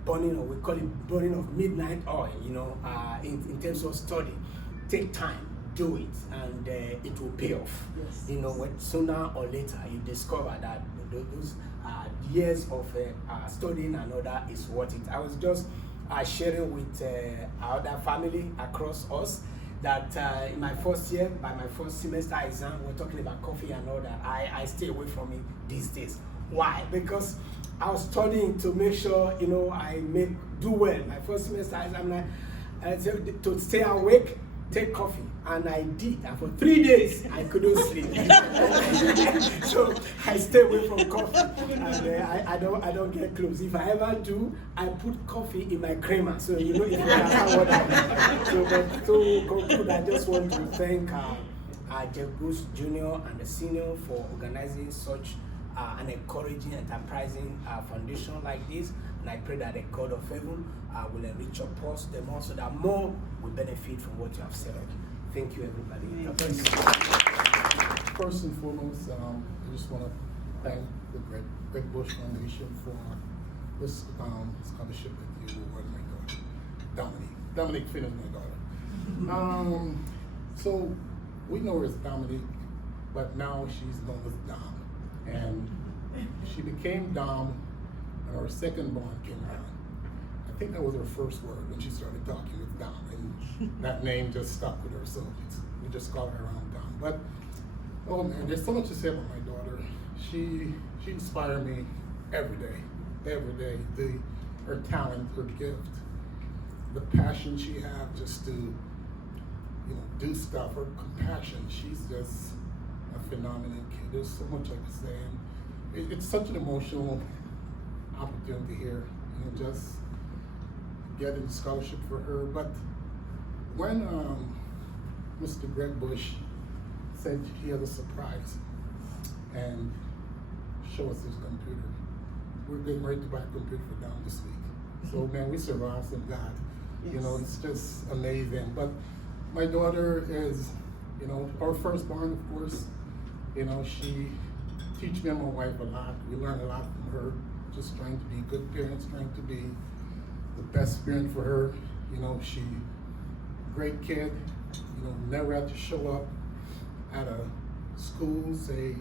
burning, or we call it burning of midnight oil, in terms of study. Take time, do it, and it will pay off. When sooner or later you discover that those years of studying and all that is worth it. I was just sharing with our other family across us that in my first year, by my first semester exam, we're talking about coffee and all that. I stay away from it these days. Why? Because I was studying to make sure I do well. My first semester exam, I said to stay awake, take coffee, and I did, and for 3 days I couldn't sleep. So I stay away from coffee, and I don't get close. If I ever do, I put coffee in my creamer, so if you understand what I mean. So, but to conclude, I just want to thank Jeff Bruce Jr. and the Senior for organizing such an encouraging, enterprising foundation like this. And I pray that the God of heaven will enrich your pulse the more, so that more will benefit from what you have said. Thank you, everybody. Thank you. First and foremost, I just want to thank the Greg Bush Foundation for this scholarship that you awarded my daughter, Dominique Finn is my daughter. So we know her as Dominique, but now she's known as Dom. And she became Dom, and her second born came around. I think that was her first word when she started talking with Dom, and that name just stuck with her, so we just call her around Dom. But, oh man, there's so much to say about my daughter. She inspired me every day. Her talent, her gift, the passion she has just to, do stuff, her compassion. She's just a phenomenal kid. There's so much I could say, and it's such an emotional opportunity here, just getting the scholarship for her. But when Mr. Greg Bush said he had a surprise and show us his computer, we're getting ready to buy a computer for Dom this week. So man, we survived some God. It's just amazing. But my daughter is, our firstborn, of course. She teaches me and my wife a lot. We learn a lot from her. Just trying to be good parents, trying to be the best parent for her. She great kid. Never had to show up at a school, say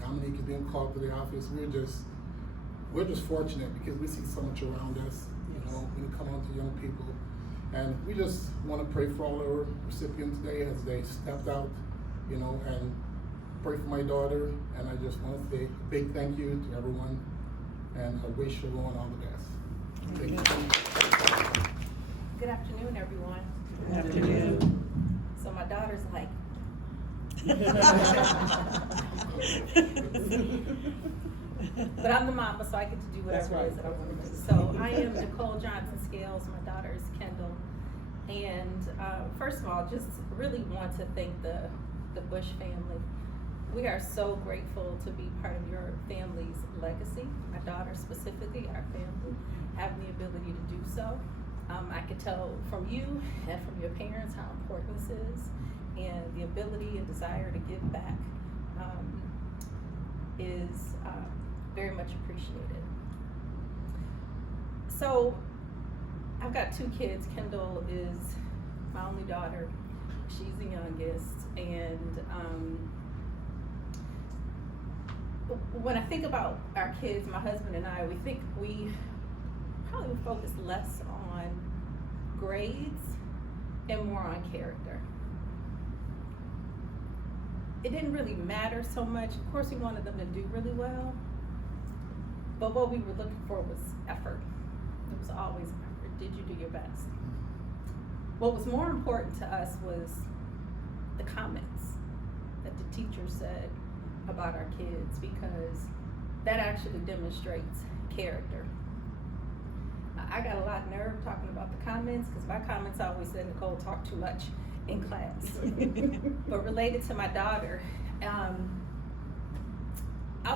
Dominique is being called to the office. We're just fortunate because we see so much around us. When you come on to young people, And we just want to pray for all our recipients today as they stepped out, you know, and pray for my daughter. And I just want to say a big thank you to everyone, and I wish everyone all the best. Thank you. Good afternoon, everyone. Good afternoon. So my daughter's like, but I'm the mama, so I get to do whatever it is that I want to do. So I am Nicole Johnson Scales. My daughter is Kendall. And first of all, just really want to thank the Bush family. We are so grateful to be part of your family's legacy. My daughter specifically, our family, having the ability to do so. I could tell from you and from your parents how important this is, and the ability and desire to give back is very much appreciated. So I've got 2 kids. Kendall is my only daughter. She's the youngest, and when I think about our kids, my husband and I, we probably focus less on grades and more on character. It didn't really matter so much. Of course, we wanted them to do really well, but what we were looking for was effort. It was always effort. Did you do your best? What was more important to us was the comments that the teacher said about our kids, because that actually demonstrates character. I got a lot of nerve talking about the comments, because my comments always said Nicole talked too much in class. But related to my daughter, I'll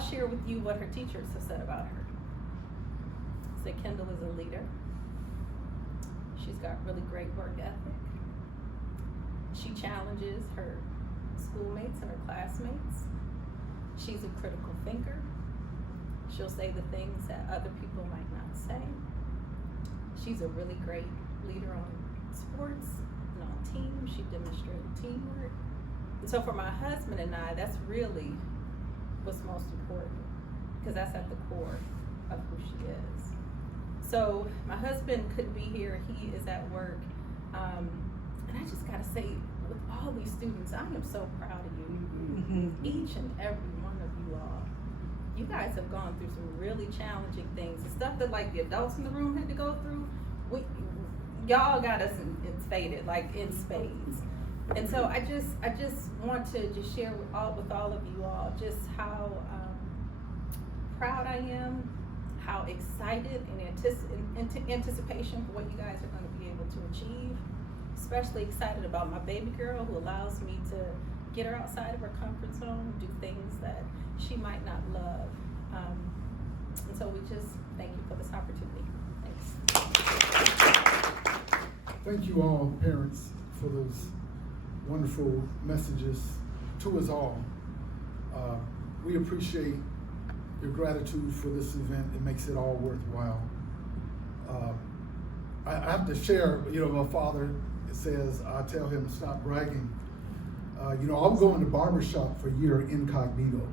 share with you what her teachers have said about her. Say Kendall is a leader. She's got really great work ethic. She challenges her schoolmates and her classmates. She's a critical thinker. She'll say the things that other people might not say. She's a really great leader on sports and on teams. She demonstrated teamwork. And so for my husband and I, that's really what's most important, because that's at the core of who she is. So my husband couldn't be here. He is at work. And I just gotta say, with all these students, I am so proud of you. Each and every one of you all. You guys have gone through some really challenging things. The stuff that like the adults in the room had to go through, y'all got us in faded, like in spades. And so I just want to just share with all of you all just how proud I am, how excited and in anticipation for what you guys are going to be able to achieve. Especially excited about my baby girl, who allows me to get her outside of her comfort zone, do things that she might not love. And so we just thank you for this opportunity. Thanks. Thank you all, parents, for those wonderful messages to us all. We appreciate your gratitude for this event. It makes it all worthwhile. I have to share, my father says, I tell him to stop bragging. I'm going to barbershop for a year incognito.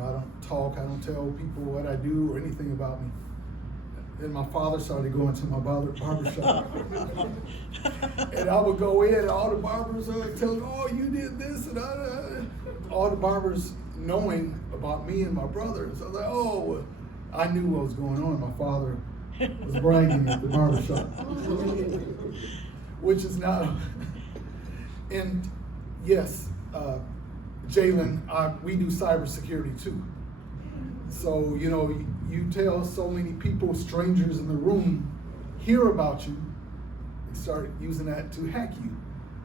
I don't talk, I don't tell people what I do or anything about me. Then my father started going to my barbershop. And I would go in, and all the barbers would tell me, oh, you did this, and all the barbers knowing about me and my brother. So I was like, oh, I knew what was going on. My father was bragging at the barbershop. Which is not, and yes, Jalen, we do cybersecurity too. So, you tell so many people, strangers in the room, hear about you, and start using that to hack you.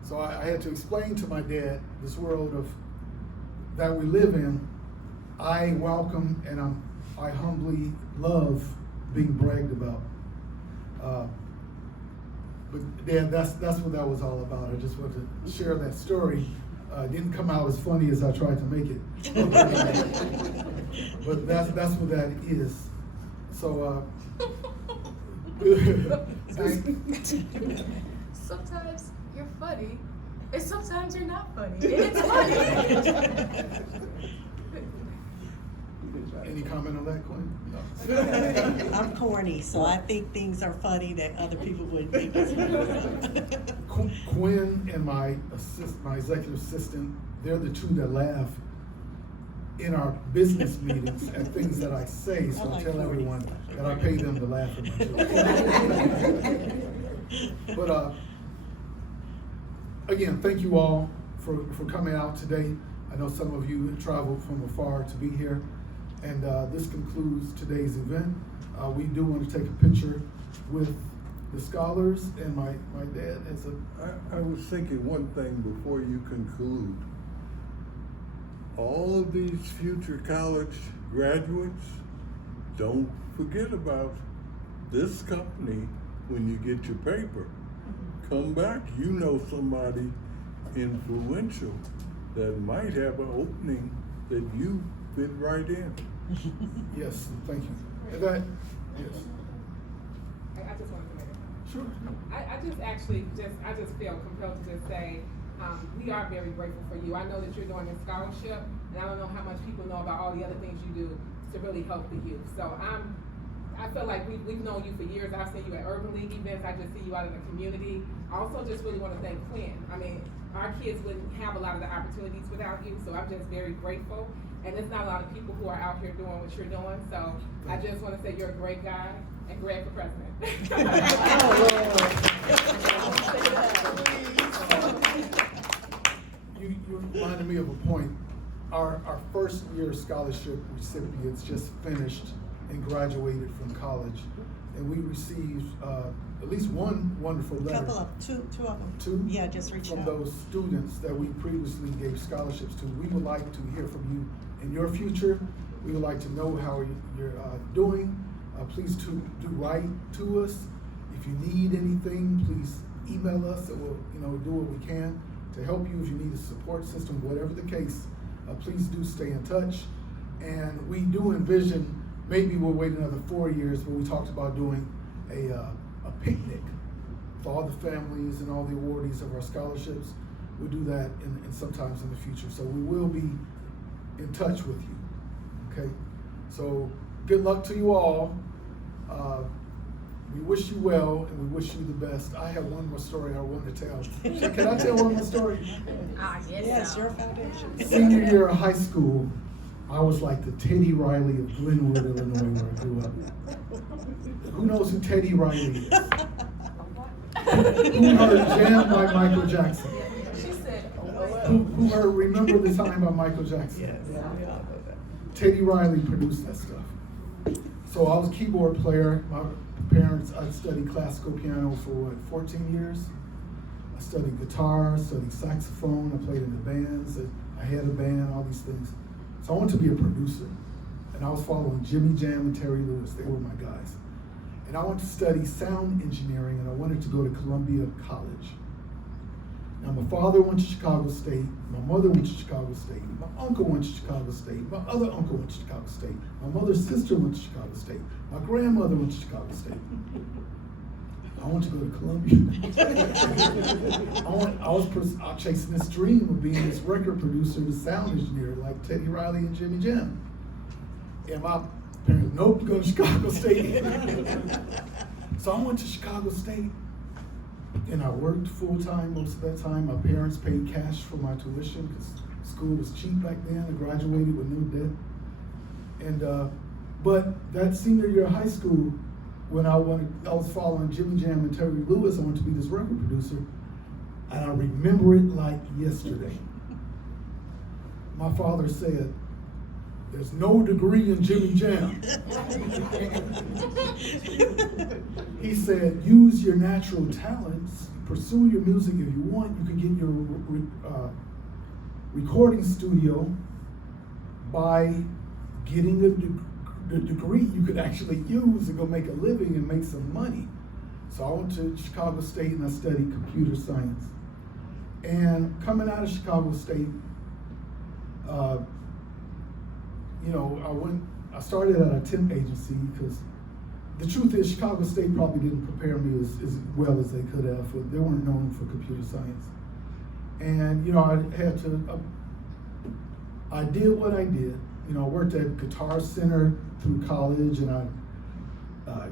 So I had to explain to my dad this world that we live in. I welcome and I humbly love being bragged about. But Dad, that's what that was all about. I just wanted to share that story. It didn't come out as funny as I tried to make it. But that's what that is. So, sometimes you're funny, and sometimes you're not funny. And it's funny. Any comment on that, Quinn? No. I'm corny, so I think things are funny that other people wouldn't think is funny. Quinn and my executive assistant, they're the two that laugh in our business meetings at things that I say, so I tell everyone that I pay them to laugh at my jokes. But again, thank you all for coming out today. I know some of you traveled from afar to be here, and this concludes today's event. We do want to take a picture with the scholars, and my dad has I was thinking one thing before you conclude. All of these future college graduates, don't forget about this company when you get your paper. Come back, you know somebody influential that might have an opening that you fit right in. Yes, thank you. And that, yes. I just wanted to make it. Sure. I just feel compelled to just say, we are very grateful for you. I know that you're doing a scholarship, and I don't know how much people know about all the other things you do to really help the youth. So I feel like we've known you for years. I've seen you at Urban League events. I just see you out in the community. I also just really want to thank Quinn. I mean, our kids wouldn't have a lot of the opportunities without you, so I'm just very grateful. And there's not a lot of people who are out here doing what you're doing, so I just want to say you're a great guy, and Greg for president. You reminded me of a point. Our first year scholarship recipients just finished and graduated from college, and we received at least one wonderful letter. Two of them. Two? Yeah, just reached from out. those students that we previously gave scholarships to. We would like to hear from you in your future. We would like to know how you're doing. Please do write to us. If you need anything, please email us, and we'll do what we can to help you. If you need a support system, whatever the case, please do stay in touch. And we do envision, maybe we'll wait another 4 years, but we talked about doing a picnic for all the families and all the awardees of our scholarships. We'll do that in sometimes in the future. So we will be in touch with you, okay? So good luck to you all. We wish you well, and we wish you the best. I have one more story I want to tell. Can I tell one more story? Yes, your foundation. Senior year of high school, I was like the Teddy Riley of Glenwood, Illinois, where I grew up. Who knows who Teddy Riley is? Who heard Jam by Michael Jackson? Who heard Remember the Time by Michael Jackson? Yes. Teddy Riley produced that stuff. So I was a keyboard player. My parents, I studied classical piano for 14 years. I studied guitar, studied saxophone, I played in the bands, I had a band, all these things. So I wanted to be a producer. And I was following Jimmy Jam and Terry Lewis, they were my guys. And I wanted to study sound engineering, and I wanted to go to Columbia College. Now, my father went to Chicago State, my mother went to Chicago State, my uncle went to Chicago State, my other uncle went to Chicago State, my mother's sister went to Chicago State, my grandmother went to Chicago State. I want to go to Columbia. I was chasing this dream of being this record producer, the sound engineer, like Teddy Riley and Jimmy Jam. And my parents, nope, go to Chicago State. So I went to Chicago State. And I worked full-time most of that time. My parents paid cash for my tuition because school was cheap back then. I graduated with no debt. And but that senior year of high school, when I was following Jimmy Jam and Terry Lewis, I wanted to be this record producer. And I remember it like yesterday. My father said, "There's no degree in Jimmy Jam." He said, "Use your natural talents, pursue your music if you want. You can get your recording studio by getting the degree you could actually use and go make a living and make some money." So I went to Chicago State and I studied computer science. And coming out of Chicago State, I started at a temp agency because the truth is Chicago State probably didn't prepare me as well as they could have. They weren't known for computer science. And, I did what I did. you know, I worked at Guitar Center through college, and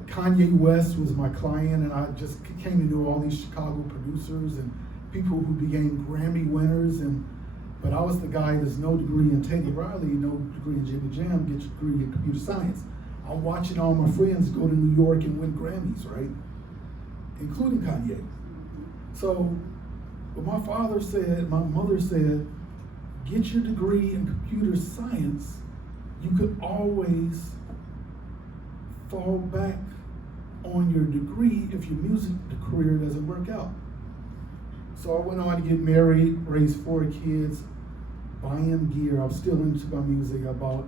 Kanye West was my client, and I just came to know all these Chicago producers and people who became Grammy winners. But I was the guy that's no degree in Teddy Riley, no degree in Jimmy Jam, get your degree in computer science. I'm watching all my friends go to New York and win Grammys, right? Including Kanye. So, what my father said, my mother said, get your degree in computer science. You could always fall back on your degree if your music career doesn't work out. So I went on to get married, raised 4 kids, buying gear. I was still into my music. I bought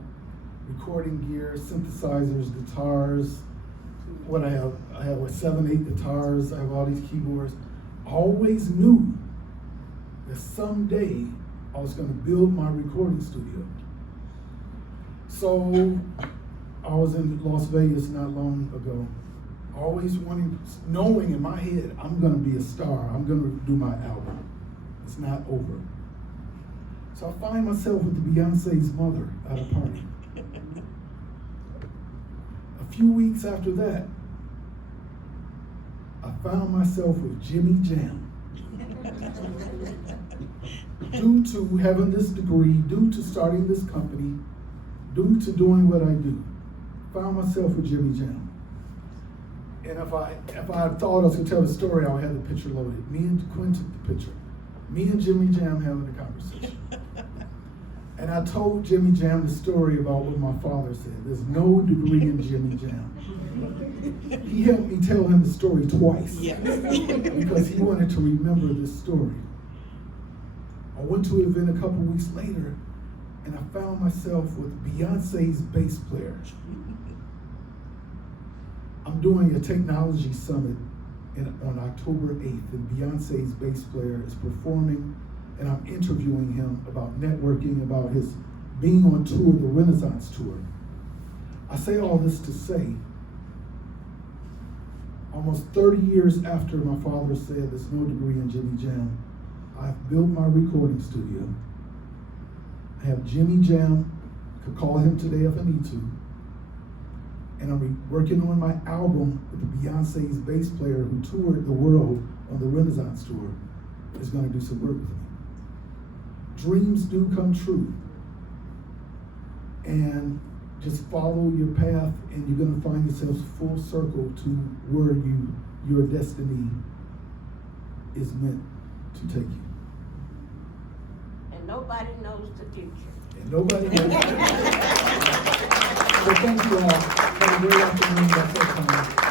recording gear, synthesizers, guitars. I have 7, 8 guitars. I have all these keyboards. I always knew that someday I was going to build my recording studio. So I was in Las Vegas not long ago, always knowing in my head, I'm gonna be a star, I'm gonna do my album. It's not over. So I find myself with Beyonce's mother at a party. A few weeks after that, I found myself with Jimmy Jam. Due to having this degree, due to starting this company, due to doing what I do, found myself with Jimmy Jam. And if I thought I was gonna tell the story, I would have the picture loaded. Me and Quinn took the picture. Me and Jimmy Jam having a conversation. And I told Jimmy Jam the story about what my father said. There's no degree in Jimmy Jam. He helped me tell him the story twice. Yes. Because he wanted to remember this story. I went to an event a couple weeks later, and I found myself with Beyonce's bass player. I'm doing a technology summit on October 8th, and Beyonce's bass player is performing, and I'm interviewing him about networking, about his being on tour, the Renaissance tour. I say all this to say, almost 30 years after my father said there's no degree in Jimmy Jam, I've built my recording studio. I have Jimmy Jam, could call him today if I need to. And I'm working on my album with Beyonce's bass player who toured the world on the Renaissance tour is gonna do some work with me. Dreams do come true. And just follow your path and you're gonna find yourself full circle to where your destiny is meant to take you. And nobody knows the future. And nobody knows. So thank you all. Have a great afternoon. That's our time.